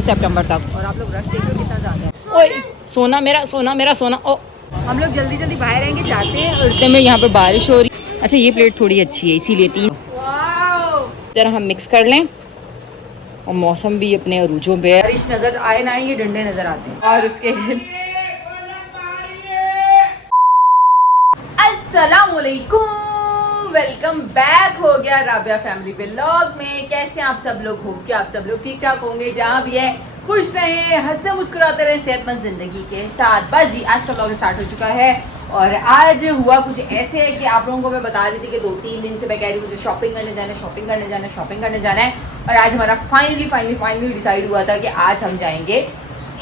सितंबर तक। और आप लोग रश देख लो कितना ज़्यादा है। ओए सोना मेरा, सोना मेरा, सोना। ओ हम लोग जल्दी जल्दी बाहर आएंगे, जाते हैं और इतने में यहाँ पे बारिश हो रही। अच्छा ये प्लेट थोड़ी अच्छी है इसीलिए 3 जरा हम मिक्स कर लें। और मौसम भी अपने अरूजों पे है। बारिश नजर आए ना, ये डंडे नजर आते हैं। और उसके अस्सलामुअलैकुम, वेलकम बैक हो गया राबिया फैमिली व्लॉग में। कैसे हैं आप सब लोग? होप कि आप सब लोग ठीक ठाक होंगे, जहाँ भी है खुश रहें, हंसते मुस्कुराते रहे, सेहतमंद जिंदगी के साथ। बस जी आज का व्लॉग स्टार्ट हो चुका है। और आज हुआ कुछ ऐसे है कि आप लोगों को मैं बता रही थी कि 2-3 दिन से मैं कह रही हूँ मुझे शॉपिंग करने जाना है, शॉपिंग करने जाना है, शॉपिंग करने जाना है। और आज हमारा फाइनली डिसाइड हुआ था कि आज हम जाएंगे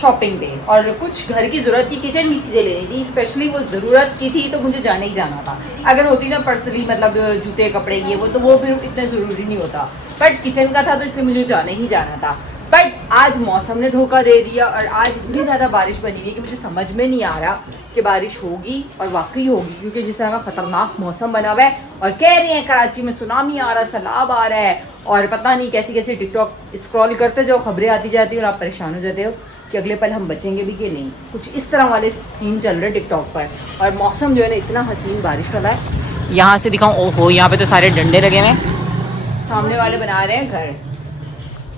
शॉपिंग पे। और कुछ घर की ज़रूरत की किचन की चीज़ें लेनी थी, स्पेशली वो ज़रूरत की थी तो मुझे जाना ही जाना था। अगर होती ना पर्सनली मतलब जूते कपड़े ये वो तो वो फिर इतना ज़रूरी नहीं होता, बट किचन का था तो इसलिए मुझे जाना ही जाना था। बट आज मौसम ने धोखा दे दिया और आज इतनी ज़्यादा बारिश बनी हुई है कि मुझे समझ में नहीं आ रहा कि बारिश होगी और वाकई होगी, क्योंकि जिस तरह का ख़तरनाक मौसम बना हुआ है। और कह रही हैं कराची में सुनामी आ रहा है, सैलाब आ रहा है, और पता नहीं कैसी कैसी टिकटॉक स्क्रॉल करते जाओ, खबरें आती जाती हैं और आप परेशान हो जाते हो कि अगले पल हम बचेंगे भी कि नहीं। कुछ इस तरह वाले सीन चल रहे टिकटॉक पर। और मौसम जो है ना इतना हसीन बारिश वाला है। यहाँ से दिखाऊँ, ओहो यहाँ पे तो सारे डंडे लगे हैं, सामने वाले बना रहे हैं घर।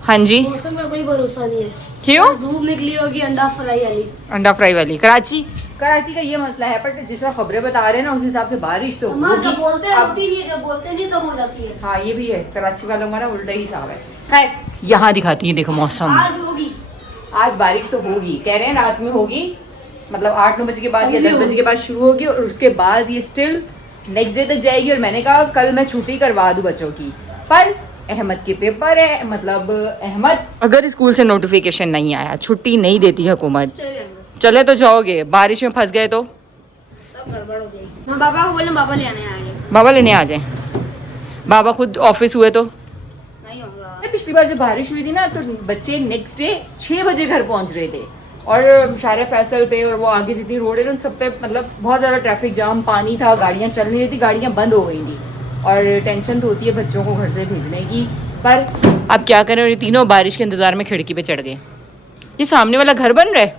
हाँ जी, मौसम का कोई भरोसा नहीं है। क्यों? धूप निकली होगी अंडा फ्राई वाली। कराची का ये मसला है, पर जिस तरह खबरें बता रहे हैं ना उस हिसाब से बारिश तो होगी। जब बोलते हैं होती नहीं है, जब बोलते नहीं तब हो जाती है। हाँ ये भी है, कराची वालों का ना उल्टा ही हिसाब है। खैर यहाँ दिखाती है, देखो मौसम आज होगी, आज बारिश तो होगी, कह रहे हैं रात में होगी, मतलब 8-9 बजे के बाद या 10 बजे के बाद शुरू होगी और उसके बाद ये स्टिल नेक्स्ट डे तक जाएगी। और मैंने कहा कल मैं छुट्टी करवा दूँ बच्चों की, पर अहमद के पेपर है, मतलब अहमद अगर स्कूल से नोटिफिकेशन नहीं आया, छुट्टी नहीं देती हुकूमत, चले तो जाओगे, बारिश में फंस गए तो तब गड़बड़ हो जाएगी। बाबा को बोले बाबा ले आने आ जाए, बाबा लेने आ जाए। बाबा खुद ऑफिस हुए तो नहीं होगा। पिछली बार जब बारिश हुई थी ना तो बच्चे नेक्स्ट डे 6 बजे घर पहुंच रहे थे। और शारे फैसल पे और वो आगे जितनी रोड है ना उन सब पे मतलब बहुत ज़्यादा ट्रैफिक जाम, पानी था, गाड़ियाँ चल नहीं रही थी, गाड़ियाँ बंद हो गई थी। और टेंशन तो होती है बच्चों को घर से भेजने की, पर अब क्या करें। और ये तीनों बारिश के इंतज़ार में खिड़की पे चढ़ गए। ये सामने वाला घर बन रहा है,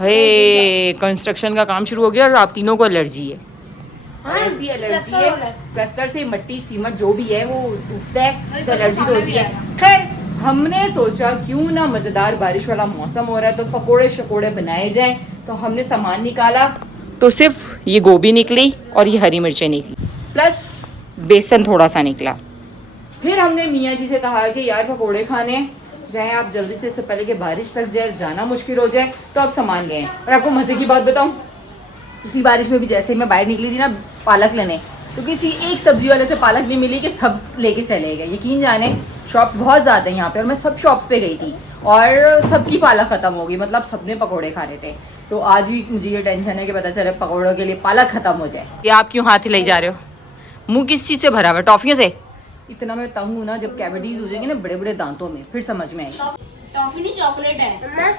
हे कंस्ट्रक्शन का काम शुरू हो गया और आप तीनों को एलर्जी है। ऐसी एलर्जी है, प्लास्टर से मट्टी सीमेंट जो भी है वो टूटता है तो एलर्जी तो होती है। खैर हमने सोचा क्यों ना मज़ेदार बारिश वाला मौसम हो रहा है तो पकोड़े शकोड़े बनाए जाएं। तो हमने सामान निकाला तो सिर्फ ये गोभी निकली और ये हरी मिर्चें निकली, प्लस बेसन थोड़ा सा निकला। फिर हमने मियाँ जी से कहा कि यार पकोड़े खाने चाहे आप जल्दी से इससे पहले कि बारिश लग जाए, जाना मुश्किल हो जाए, तो आप सामान ले आएं। और आपको मज़े की बात बताऊं, पिछली बारिश में भी जैसे ही मैं बाहर निकली थी ना पालक लेने, तो किसी एक सब्जी वाले से पालक नहीं मिली कि सब लेके चले गए। यकीन जाने शॉप्स बहुत ज़्यादा हैं यहाँ पे और मैं सब शॉप्स पे गई थी और सबकी पालक ख़त्म हो गई, मतलब सबने पकौड़े खाने थे। तो आज भी मुझे ये टेंशन है कि पता चले पकौड़ों के लिए पालक ख़त्म हो जाए। ये आप क्यों हाथ ले जा रहे हो? मुँह किस चीज़ से भरा हुआ है? टॉफ़ियों से? इतना मैं तंग हूँ ना, जब कैविटीज़ हो जाएंगे ना बड़े बड़े दांतों में फिर समझ में आएगी। टॉफी नहीं चॉकलेट है।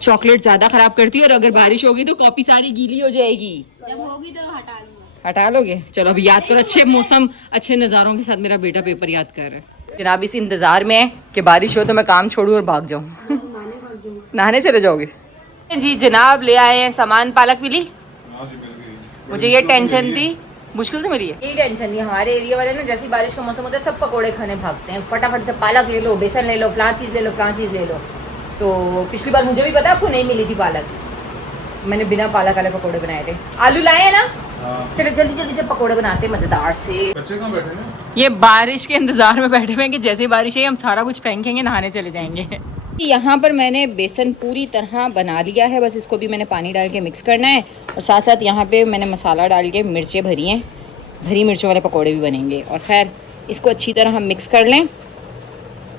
चॉकलेट ज़्यादा ख़राब करती है और अगर बारिश होगी तो कॉपी सारी गीली हो जाएगी। जब होगी तो हटा लूंगा। हटा लोगे? चलो अभी याद करो, अच्छे मौसम अच्छे नज़ारों के साथ मेरा बेटा पेपर याद कर रहा है। जनाब इस इंतज़ार में है कि बारिश हो तो मैं काम छोड़ूँ और भाग जाऊँ। नहाने चले जाओगे? जी जनाब ले आए हैं सामान। पालक मिली? मुझे ये टेंशन थी, मुश्किल से मिली है। यही टेंशन नहीं, हमारे एरिया वाले ना जैसी बारिश का मौसम होता है सब पकोड़े खाने भागते हैं, फटाफट से पालक ले लो, बेसन ले लो, फलां चीज़ ले लो, फलां चीज़ ले लो। तो पिछली बार मुझे भी पता आपको नहीं मिली थी पालक, मैंने बिना पालक वाले पकोड़े बनाए थे। आलू लाए हैं ना? चलो जल्दी जल्दी से पकोड़े बनाते हैं मज़ेदार से। बच्चे कहाँ बैठे हैं? ये बारिश के इंतज़ार में बैठे हुए हैं कि जैसे बारिश है हम सारा कुछ फेंकेंगे, नहाने चले जाएंगे। यहाँ पर मैंने बेसन पूरी तरह बना लिया है, बस इसको भी मैंने पानी डाल के मिक्स करना है। और साथ साथ यहाँ पे मैंने मसाला डाल के मिर्चें भरी हैं, हरी मिर्चों वाले पकोड़े भी बनेंगे। और खैर इसको अच्छी तरह हम मिक्स कर लें।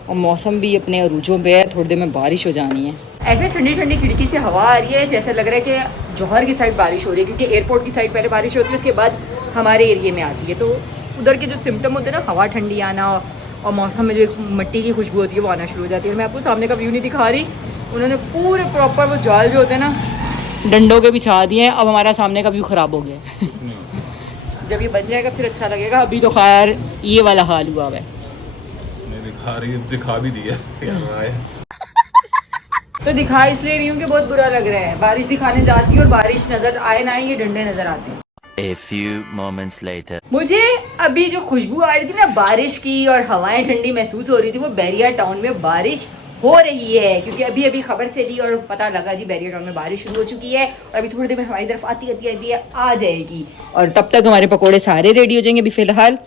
और मौसम भी अपने अरूजों पे है, थोड़ी देर में बारिश हो जानी है। ऐसे ठंडी ठंडी खिड़की से हवा आ रही है, जैसे लग रहा है कि जौहर की साइड बारिश हो रही है, क्योंकि एयरपोर्ट की साइड पहले बारिश होती है उसके बाद हमारे एरिए में आती है। तो उधर के जो सिम्टम होते हैं ना, हवा ठंडी आना और मौसम में जो मिट्टी की खुशबू होती है वो आना शुरू हो जाती है। मैं आपको सामने का व्यू नहीं दिखा रही, उन्होंने पूरे प्रॉपर वो जाल जो होते हैं ना डंडों के बिछा दिए हैं। अब हमारा सामने का व्यू ख़राब हो गया है। जब ये बन जाएगा फिर अच्छा लगेगा, अभी तो खैर ये वाला हाल हुआ है। दिखा भी दिया। तो दिखा इसलिए रही हूँ कि बहुत बुरा लग रहा है, बारिश दिखाने जाती है और बारिश नजर आए ना आए ये डंडे नजर आते हैं। A few moments later. मुझे अभी जो खुशबू आ रही थी ना बारिश की और हवाएं ठंडी महसूस हो रही थी, वो बैरिया टाउन में बारिश हो रही है, क्योंकि अभी अभी खबर चली और पता लगा जी बैरिया टाउन में बारिश शुरू हो चुकी है और अभी थोड़ी देर में हमारी तरफ आती आ जाएगी और तब तक हमारे पकोड़े सारे रेडी हो जाएंगे। अभी फिलहाल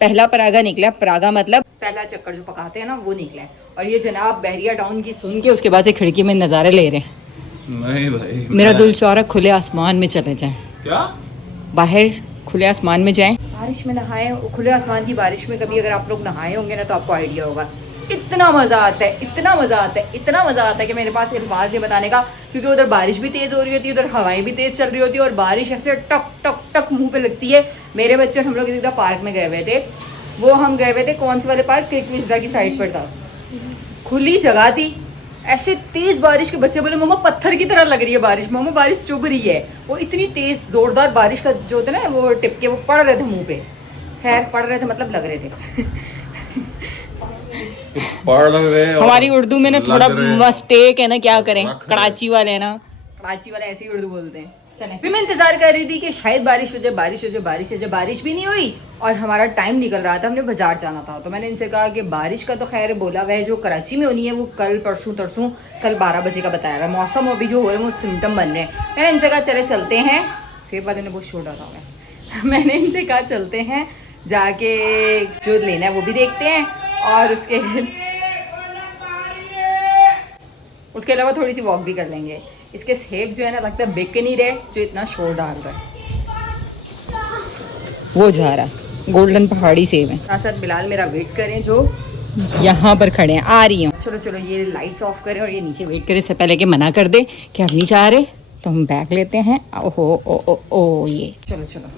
पहला परागा निकला, परागा मतलब पहला चक्कर जो पकाते हैं ना वो निकला है और ये जनाब बैरिया टाउन की सुन के उसके बाद से खिड़की में नज़ारे ले रहे हैं। नहीं भाई, मेरा दिल चाह रहा खुले आसमान में चले जाएं, क्या बाहर खुले आसमान में जाएं, बारिश में नहाएं। खुले आसमान की बारिश में कभी अगर आप लोग नहाए होंगे ना तो आपको आइडिया होगा, इतना मज़ा आता है, इतना मज़ा आता है, इतना मज़ा आता है कि मेरे पास अल्फाज नहीं बताने का, क्योंकि उधर बारिश भी तेज़ हो रही होती है, उधर हवाएं भी तेज़ चल रही होती है और बारिश ऐसे टक टक टक मुंह पे लगती है। मेरे बच्चे हम लोग इसी तरह पार्क में गए हुए थे, वो हम गए हुए थे कौन से वाले पार्क, क्रिक विजडा की साइड पर था, खुली जगह थी, ऐसे तेज बारिश के बच्चे बोले मम्मा पत्थर की तरह लग रही है बारिश, मम्मा बारिश चुभ रही है। वो इतनी तेज जोरदार बारिश का जो होता है ना वो टिपके वो पड़ रहे थे मुंह पे, खैर पड़ रहे थे मतलब लग रहे थे। पढ़ रहे और हमारी उर्दू में ना लग थोड़ा रहे। मस्टेक है ना, क्या करें, रख रहे। कराची वाले हैं ना, कराची वाले ऐसे ही उर्दू बोलते हैं। चलें, फिर मैं इंतजार कर रही थी कि शायद बारिश हो जाए, बारिश हो जाए, बारिश हो जाए, बारिश भी नहीं हुई और हमारा टाइम निकल रहा था, हमने बाजार जाना था। तो मैंने इनसे कहा कि बारिश का तो खैर बोला हुआ है, जो कराची में होनी है वो कल परसों तरसों, कल 12 बजे का बताया हुआ है। मौसम अभी जो हो रहे हैं वो सिम्टम बन रहे हैं। मैंने इनसे कहा चले चलते हैं, सेब वाले ने बहुत शोर डाला हुआ है। मैंने इनसे कहा चलते हैं, जाके जो लेना है वो भी देखते हैं और उसके अलावा थोड़ी सी वॉक भी कर लेंगे। इसके सेब जो है ना लगता है बिक नहीं रहे, जो इतना शोर डाल रहा है। वो जा रहा गोल्डन पहाड़ी सेब है। साथ साथ बिलाल मेरा वेट करें जो यहाँ पर खड़े हैं, आ रही हूँ। चलो चलो ये लाइट्स ऑफ करें और ये नीचे वेट करें, इससे पहले कि मना कर दे कि हम नहीं चाह रहे, तो हम बैग लेते हैं। ओहो ओ ओ ओ ये चलो चलो।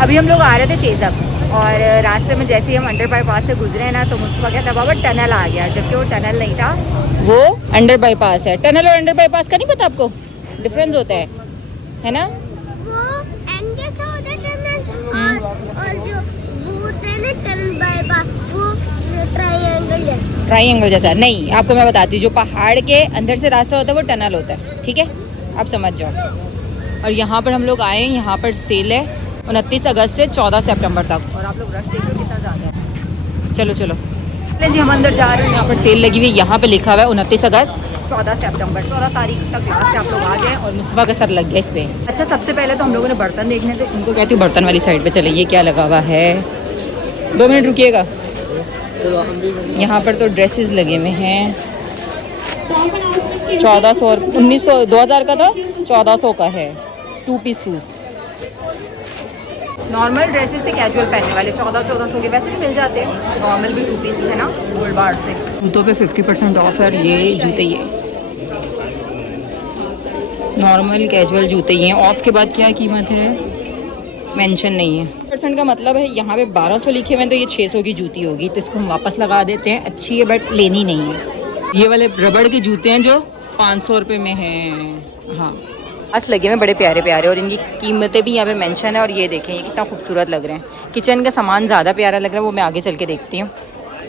अभी हम लोग आ रहे थे चेज़अप और रास्ते में जैसे ही हम अंडर बाईपास से गुजरे ना तो मुस्तफा कहता बाबा टनल आ गया, जबकि वो टनल नहीं था, वो अंडर बाईपास है। टनल और अंडर बाईपास का नहीं पता आपको, डिफरेंस होता है ना? वो एंड जैसा होता है टनल और जो होता है ना टनल बाईपास वो ट्रायंगल जैसा। ट्रायंगल जैसा नहीं, आपको मैं बताती हूँ, जो पहाड़ के अंदर से रास्ता होता है वो टनल होता है, ठीक है, आप समझ जाओ। और यहाँ पर हम लोग आए हैं, यहाँ पर सेल है 29 अगस्त से 14 सितंबर तक और आप लोग रश देख लो कितना ज़्यादा है। चलो चलो जी हम अंदर जा रहे हैं, यहाँ पर सेल लगी हुई है, यहाँ पे लिखा हुआ है 29 अगस्त 14 सितंबर, 14 तारीख तक लास्ट है, आप लोग आ जाएं। और मुस्तफा का सर लग गया इस पर। अच्छा सबसे पहले तो हम लोगों ने बर्तन देखने थे, इनको कहती हूँ बर्तन वाली साइड पे चले। ये क्या लगा हुआ है, 2 मिनट रुकिएगा। यहाँ पर तो ड्रेसेस लगे हुए हैं, 1400 और 1900 2000 का था, 1400 का है 2 पीस सूट। नॉर्मल ड्रेसेस से कैजुअल पहनने वाले 1400 के वैसे भी मिल जाते हैं, नॉर्मल भी 2 पीस है ना गोल्ड बार से। जूतों पे 50% ऑफ है और ये जूते ये नॉर्मल कैजुअल जूते ही हैं। ऑफ के बाद क्या कीमत है मेंशन नहीं है। % का मतलब है यहाँ पे 1200 लिखे हुए हैं, तो ये 600 की जूती होगी, तो इसको हम वापस लगा देते हैं। अच्छी है बट लेनी नहीं है। ये वाले रबड़ के जूते हैं जो 500 रुपये में हैं। हाँ बस लगे हुए बड़े प्यारे प्यारे और इनकी कीमतें भी यहाँ पे मेंशन है। और ये देखें ये कितना खूबसूरत लग रहे हैं। किचन का सामान ज़्यादा प्यारा लग रहा है, वो मैं आगे चल के देखती हूँ।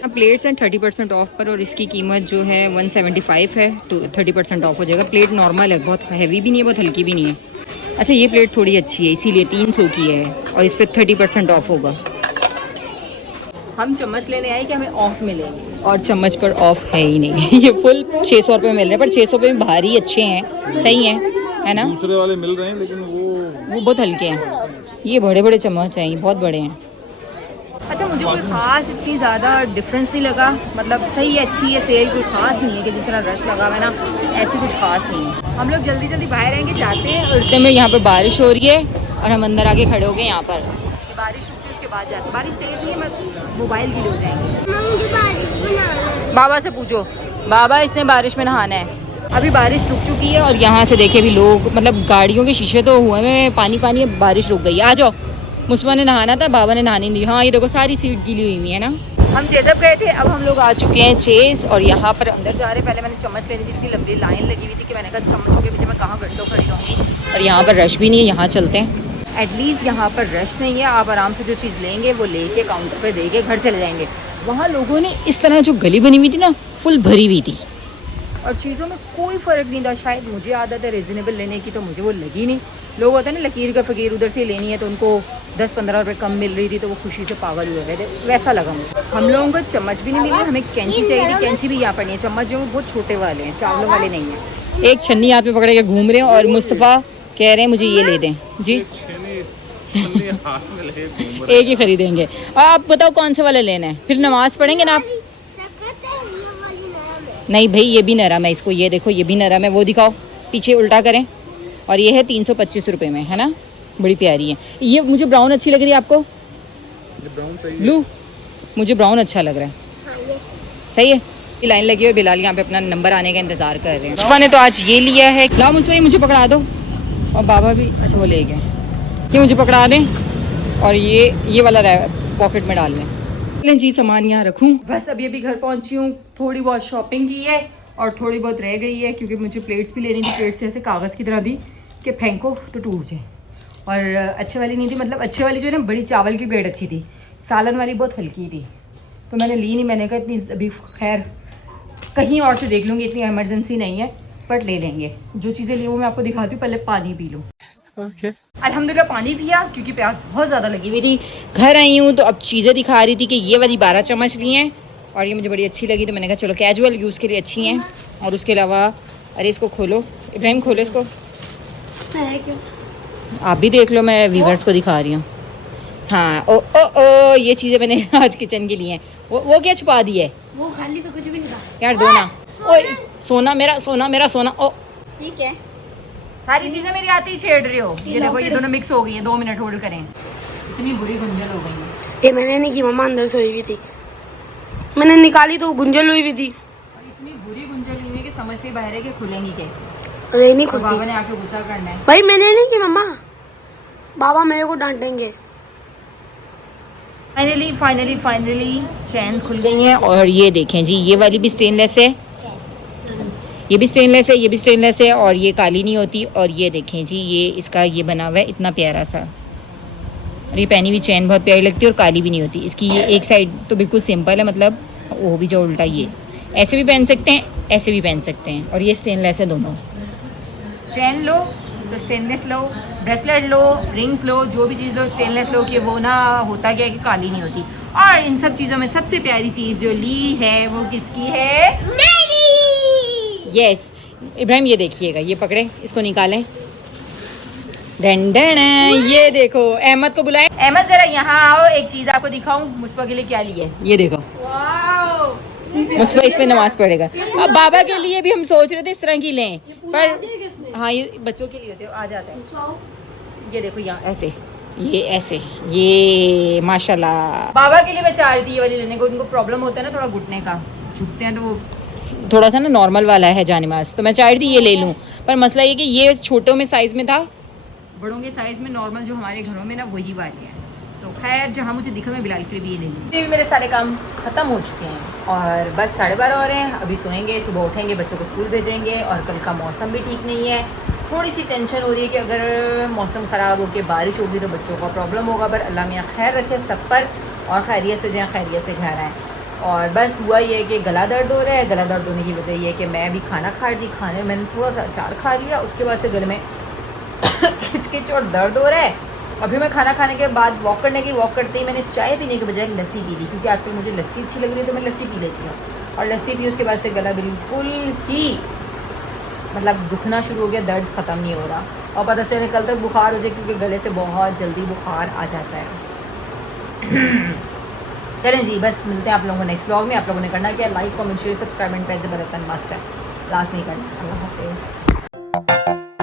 प्लेट्स हैं 30% ऑफ पर और इसकी कीमत जो है 175 है, तो 30% ऑफ हो जाएगा। प्लेट नॉर्मल है, बहुत हैवी भी नहीं है, बहुत हल्की भी नहीं है। अच्छा ये प्लेट थोड़ी अच्छी है, इसीलिए 300 की है और इस पर 30% ऑफ होगा। हम चम्मच लेने आए कि हमें ऑफ मिलेंगे और चम्मच पर ऑफ है ही नहीं। ये फुल 600 रुपये मिल रहे हैं, पर 600 रुपये में भारी अच्छे हैं, सही है ना? दूसरे वाले मिल रहे हैं लेकिन वो बहुत हल्के हैं। ये बड़े बड़े चम्मच हैं, ये बहुत बड़े हैं। अच्छा मुझे कोई ख़ास इतनी ज़्यादा डिफरेंस नहीं लगा, मतलब सही है, अच्छी है सेल, कोई ख़ास नहीं है कि जिस तरह रश लगा हुआ है ना, ऐसी कुछ ख़ास नहीं है। हम लोग जल्दी जल्दी बाहर आएंगे, जाते हैं और इतने में यहाँ पर बारिश हो रही है और हम अंदर आके खड़े हो गए यहाँ पर। बारिश रुकती है उसके बाद जाते, बारिश तेज़ नहीं है, मैं मोबाइल गीले हो जाएंगे। बाबा से पूछो, बाबा इसने बारिश में नहाना है। अभी बारिश रुक चुकी है और यहाँ से देखे भी लोग, मतलब गाड़ियों के शीशे तो हुए में पानी पानी है, बारिश रुक गई है। आ जाओ, मुस्मा ने नहाना था, बाबा ने नहानी नहीं। हाँ ये देखो सारी सीट गीली हुई है ना। हम चेज़अप गए थे, अब हम लोग आ चुके हैं चेज़ और यहाँ पर अंदर जा रहे हैं। पहले मैंने चम्मच लेनी थी, इतनी लंबी लाइन लगी हुई थी कि मैंने कहा चम्मचों के पीछे मैं कहाँ घंटों खड़ी रहूँगी। और यहाँ पर रश भी नहीं है, यहाँ चलते हैं। एटलीस्ट यहाँ पर रश नहीं है, आप आराम से जो चीज़ लेंगे वो लेके काउंटर पे दे के घर चले जाएंगे। वहाँ लोगों ने इस तरह जो गली बनी हुई थी ना, फुल भरी हुई थी और चीज़ों में कोई फ़र्क नहीं था। शायद मुझे आदत है रिजनेबल लेने की, तो मुझे वो लगी नहीं। लोग होते हैं ना लकीर का फ़कीर, उधर से लेनी है तो उनको 10-15 रुपये कम मिल रही थी तो वो खुशी से पागल हुए गए थे, वैसा लगा मुझे। हम लोगों को चम्मच भी नहीं मिली, हमें कैंची चाहिए थी, कैंची भी यहाँ पर नहीं है। चम्मच जो बहुत छोटे वाले हैं, चावलों वाले नहीं हैं। एक छन्नी हाथ में पकड़ के घूम रहे हैं और मुस्तफ़ा कह रहे हैं मुझे ये ले दें जी। एक ही खरीदेंगे। और आप बताओ कौन से वाले लेना है, फिर नमाज पढ़ेंगे ना आप। नहीं भाई ये भी नरम है, इसको ये देखो ये भी नरम है। वो दिखाओ, पीछे उल्टा करें। और ये है 325 रुपये में, है ना, बड़ी प्यारी है। ये मुझे ब्राउन अच्छी लग रही है, आपको ब्लू? मुझे ब्राउन अच्छा लग रहा है। सही है। लाइन लगी हुई, बिलाल यहाँ पे अपना नंबर आने का इंतजार कर रहे हैं। मुस्तफा ने तो आज ये लिया है। लाओ मुझे मुझे पकड़ा दो। और बाबा भी, अच्छा वो ले गए, ये मुझे पकड़ा दें और ये वाला पॉकेट में डाल लें। जी सामान यहाँ रखूँ। बस अभी घर पहुँची हूँ, थोड़ी बहुत शॉपिंग की है और थोड़ी बहुत रह गई है क्योंकि मुझे प्लेट्स भी लेनी थी। प्लेट्स ऐसे कागज़ की तरह दी कि फेंको तो टूट जाए, और अच्छे वाली नहीं थी। मतलब अच्छे वाली जो है ना, बड़ी चावल की प्लेट अच्छी थी, सालन वाली बहुत हल्की थी तो मैंने ली नहीं। मैंने कहा इतनी अभी खैर कहीं और से देख लूँगी, इतनी इमरजेंसी नहीं है, बट ले लेंगे। जो चीज़ें ली वो मैं आपको दिखाती हूँ, पहले पानी पी लूँ। अल्हम्दुलिल्लाह पानी पिया क्योंकि प्यास बहुत ज़्यादा लगी हुई थी। घर आई हूँ तो अब चीज़ें दिखा रही थी कि ये वाली 12 चम्मच ली हैं और ये मुझे बड़ी अच्छी लगी तो मैंने कहा चलो कैजुअल यूज़ के लिए अच्छी हैं। और उसके अलावा, अरे इसको खोलो इब्राहिम, खोलो इसको। क्यों? आप भी देख लो, मैं व्यूअर्स को दिखा रही हूँ। हाँ ओ ओ ओ ये चीज़ें मैंने आज किचन के लिए हैं। वो क्या छुपा दी है? वो खाली तो कुछ भी नहीं था यार दो ना। ओए सोना मेरा सोना। ओ ठीक है, सारी चीज़ें मेरी आती ही छेड़ रही हो। ये देखो ये दोनों मिक्स हो गई हैं। 2 मिनट होल्ड करें। इतनी बुरी गुंजल हो गई है। ये मैंने नहीं की, मम्मा अंदर सोई हुई थी, मैंने निकाली तो गुंजल हुई हुई थी। और इतनी बुरी गुंजल हुई है कि समझ से बाहर है कि खुलेंगी कैसे। अरे नहीं और बाबा खुलती ने आके गुस्सा करना है। भाई, मैंने नहीं की मम्मा, बाबा मेरे को डांटेंगे। फाइनली चैन्स खुल गई हैं। और ये देखें जी, ये वाली भी स्टेनलेस है, ये भी स्टेनलेस है, ये भी स्टेनलेस है और ये काली नहीं होती। और ये देखें जी, ये इसका ये बना हुआ है इतना प्यारा सा। और ये पहनी हुई चैन बहुत प्यारी लगती है और काली भी नहीं होती। इसकी ये एक साइड तो बिल्कुल सिंपल है, मतलब वो भी जो उल्टा, ये ऐसे भी पहन सकते हैं, ऐसे भी पहन सकते हैं। और ये स्टेनलेस है दोनों। चैन लो तो स्टेनलेस लो, ब्रेसलेट लो, रिंग्स लो, जो भी चीज़ लो स्टेनलेस लो, कि वो ना होता क्या है कि काली नहीं होती। और इन सब चीज़ों में सबसे प्यारी चीज़ जो ली है वो किसकी है? यस इब्राहिम, ये देखिएगा, ये पकड़े, इसको निकालें। डंडन, ये देखो, अहमद को बुलाएं। अहमद जरा यहाँ आओ, एक चीज़ आपको दिखाऊं। मुस्तफा के लिए क्या ली है, ये देखो। मुस्तफा इस पे नमाज पढ़ेगा। अब बाबा के लिए भी हम सोच रहे थे इस तरह की लें, पर हाँ ये बच्चों के लिए होते आ जाता है। ये देखो यहाँ ऐसे, ये ऐसे, ये माशाल्लाह। बाबा के लिए मैं चाह रही थी ये वाली लेने को। उनको प्रॉब्लम होता है ना थोड़ा घुटने का, झुकते हैं तो वो थोड़ा सा ना नॉर्मल वाला है जानिमाज, तो मैं चाह रही थी ये ले लूँ। पर मसला ये कि ये छोटों में साइज़ में था, बड़ों के साइज़ में नॉर्मल जो हमारे घरों में ना वही वाली है। तो खैर जहाँ मुझे दिखा मैं बिलाल के लिए भी ये ले लूँ। अभी मेरे सारे काम ख़त्म हो चुके हैं और बस 12:30 हो रहे हैं। अभी सोएंगे, सुबह उठेंगे, बच्चों को स्कूल भेजेंगे। और कल का मौसम भी ठीक नहीं है, थोड़ी सी टेंशन हो रही है कि अगर मौसम ख़राब हो के बारिश होगी तो बच्चों का प्रॉब्लम होगा। पर अल्लाह मियाँ खैर रखे सब पर और खैरियत से जाएँ, खैरियत से घर आएँ। और बस हुआ ये कि गला दर्द हो रहा है। गला दर्द होने की वजह ये है कि मैं भी खाना खा रही थी, खाने में मैंने थोड़ा सा अचार खा लिया, उसके बाद से गले में खिच और दर्द हो रहा है। अभी मैं खाना खाने के बाद वॉक करते ही मैंने चाय पीने के बजाय लस्सी पी ली, क्योंकि आजकल मुझे लस्सी अच्छी लग रही है तो मैं लस्सी पी लेती हूँ। और लस्सी पी उसके बाद से गला बिल्कुल ही मतलब दुखना शुरू हो गया, दर्द ख़त्म नहीं हो रहा। और पता चले कल तक बुखार हो जाए, क्योंकि गले से बहुत जल्दी बुखार आ जाता है। चलें जी, बस मिलते हैं आप लोगों को नेक्स्ट व्लॉग में। आप लोगों ने करना क्या, like comment share subscribe and press the bell icon must है, लास्ट में करना। अल्लाह हाफिज़।